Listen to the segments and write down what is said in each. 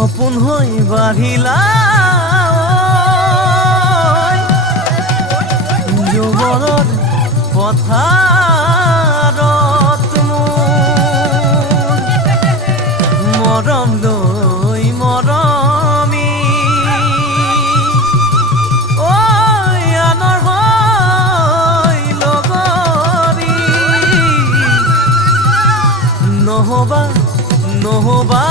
সপোন হৈ বাঢ়িলা যৌৱনৰ পথাৰত মৰম লৈ মৰমি আনৰ হৈ লগৰী নহবা নহবা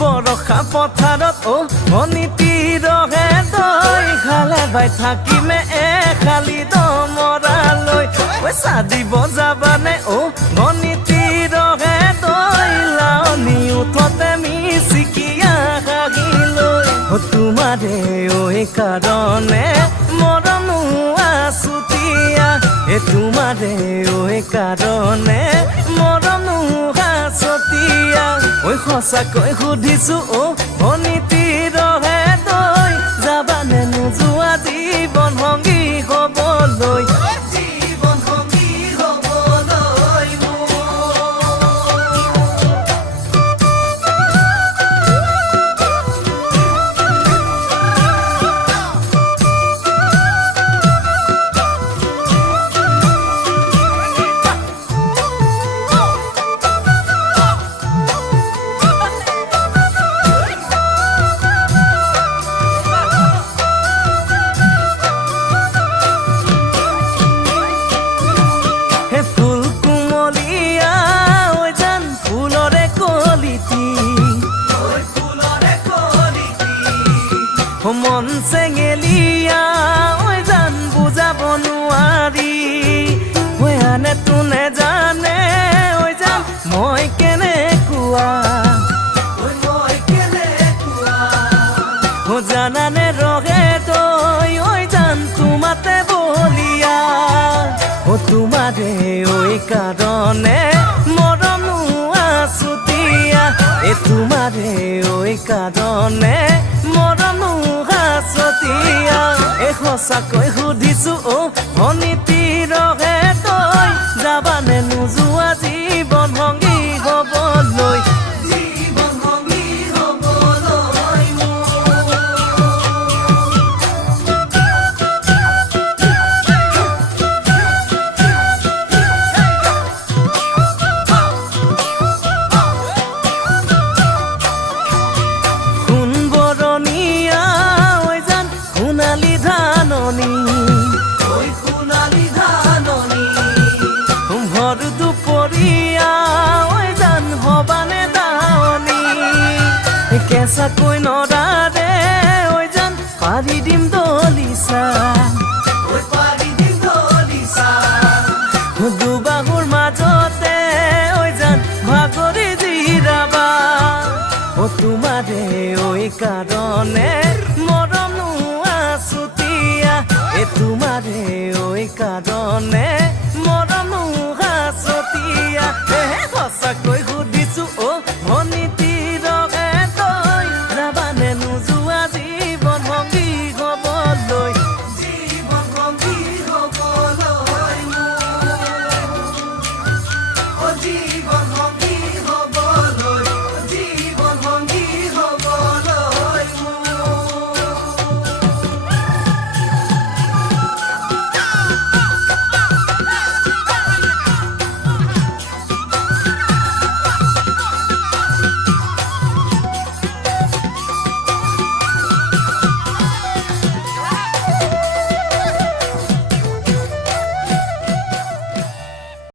বৰষা পথাৰত অনিতি ৰহে তই খালে বাই থাকিমে খালি দমৰালৈ পইচা দিব যাবানে অনিতি ৰহে তই লাৱনি উঠতে মিচিকিয়া হাগিলৈ তোমাৰে কাৰণে মৰমো আছুতীয়া তোমাৰে কাৰণে মৰমো আছুতীয়া সঁচাকৈ সুধিছো অনিতি ৰহে তই যাবানে নোযোৱা জীৱন সংগী হ'বলৈ জীৱন সংগী হ'বলৈ মন চেঙেলিয়া জান বুজাব নোৱাৰি আনে তোনে জানে জান মই কেনেকুৱা জানানে ৰহে তই জান তোমাতে বলিয়া তোমাৰে কাৰণে মৰমো আছুতীয়া তোমাৰে কাৰণে মৰমো আছুতীয়া সঁচাকৈ সুধিছো অনিতি ৰহে তই যাবানে নোযোৱা জীৱন সংগী হ'বলৈ জীৱন সংগী হ'বলৈ ভৰ দুপৰীয়া জান হবানে দাৱনী কেঁচাকৈ নৰাৰে জান পাৰি দিম দলিচা দুবাহুৰ মাজতে জান ভাগৰি জিৰাবা তোমাৰে কাৰণে মৰমো আছুতীয়া তোমাৰে কাৰণে মৰমো